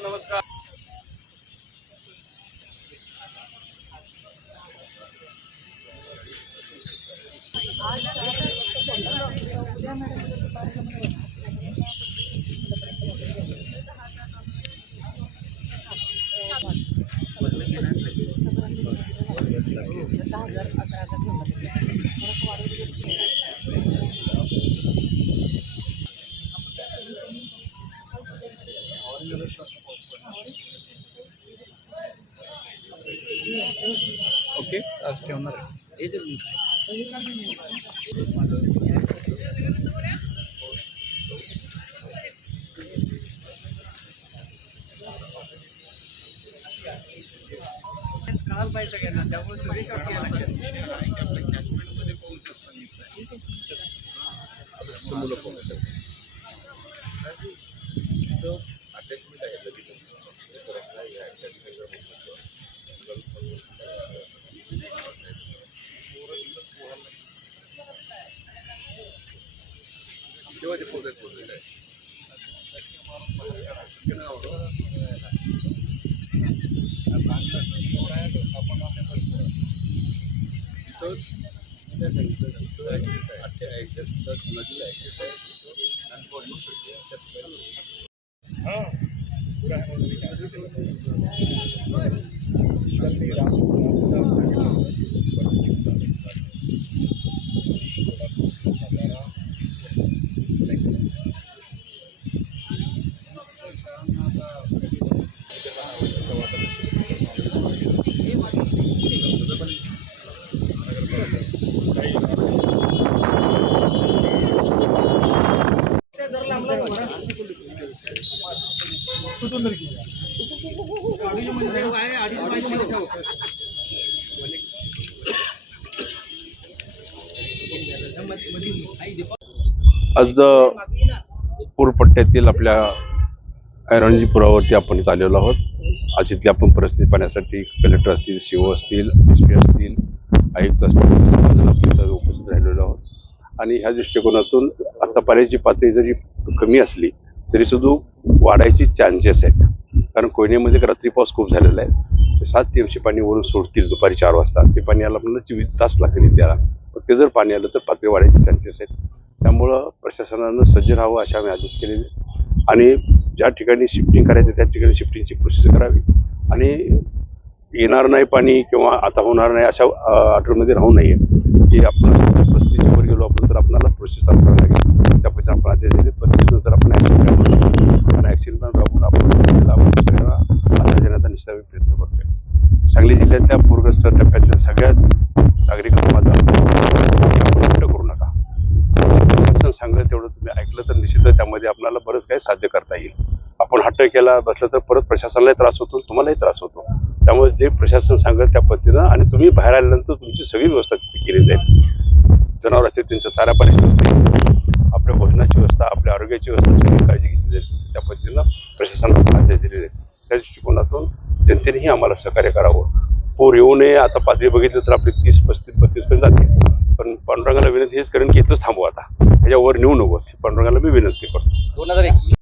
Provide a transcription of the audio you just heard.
नमस्कार. ओके, आज ठेवणार आहे. काल पाहिजे सगळ्यांना, त्यामुळे सगळे शॉट घ्यायला लागतात. आज पूरपट्ट्यातील आपल्या रणजीपुरावरती आपण आलेलो आहोत. आज इथली आपण परिस्थिती पाहण्यासाठी कलेक्टर असतील, सीओ असतील, SP असतील, आयुक्त असतील, सर्वजण आपल्या उपस्थित राहिलेलो आहोत. आणि ह्या दृष्टिकोनातून आता पाण्याची पातळी जरी कमी असली तरी सुद्धा वाढायची चान्सेस आहेत. कारण कोयनेमध्ये रात्री पाऊस खूप झालेला आहे. 7 TMC पाणी वरून सोडतील दुपारी 4 वाजता. ते पाणी यायला आपल्याला 24 तास लागतील त्याला. पण ते जर पाणी आलं तर पातळी वाढायचे चान्सेस आहेत. त्यामुळं प्रशासनानं सज्ज राहावं अशा आम्ही आदेश केलेले. आणि ज्या ठिकाणी शिफ्टिंग करायचं त्या ठिकाणी शिफ्टिंगची प्रोसेस करावी. आणि येणार नाही पाणी किंवा आता होणार नाही अशा ऑर्डरमध्ये राहू नये की आपण 35 वर गेलो आपण तर आपल्याला प्रोसेस चालू करावी लागेल. त्या पद्धतीने आपण आदेश दिले. 35 नंतर आपण ॲक्शन राबवतो आणि ॲक्शन राबवून आपण सगळ्यांना आधार देण्याचा निश्चित प्रयत्न करतोय. सांगली जिल्ह्यातल्या पूरग्रस्त टप्प्यातल्या सगळ्या नागरिकांना माझं आपण मोठं करू नका. प्रशासन सांगलं तेवढं तुम्ही ऐकलं तर निश्चितच त्यामध्ये आपल्याला बरंच काही साध्य करता येईल. आपण हट्ट केला बसलं तर परत प्रशासनालाही त्रास होतो, तुम्हालाही त्रास होतो. त्यामुळे जे प्रशासन सांगेल त्या पद्धतीनं आणि तुम्ही बाहेर आल्यानंतर तुमची सगळी व्यवस्था तिथे केली जाईल. जनावर असतील त्यांच्या चारा पाण्याची व्यवस्था, आपल्या भोजनाची व्यवस्था, आपल्या आरोग्याची व्यवस्था सगळी काळजी घेतली जाईल. त्या पद्धतीनं प्रशासनाला आदेश दिले जाईल. त्या दृष्टिकोनातून जनतेनेही आम्हाला सहकार्य करावं. पूर येऊ नये. आता पातळी बघितलं तर आपली 30, 35, 32 पर्यंत जाते. पण पांडुरंगाला विनंती हेच करेन की इथंच थांबू, आता ह्याच्यावर नेऊ नकोस. पांडुरंगाला मी विनंती करतो.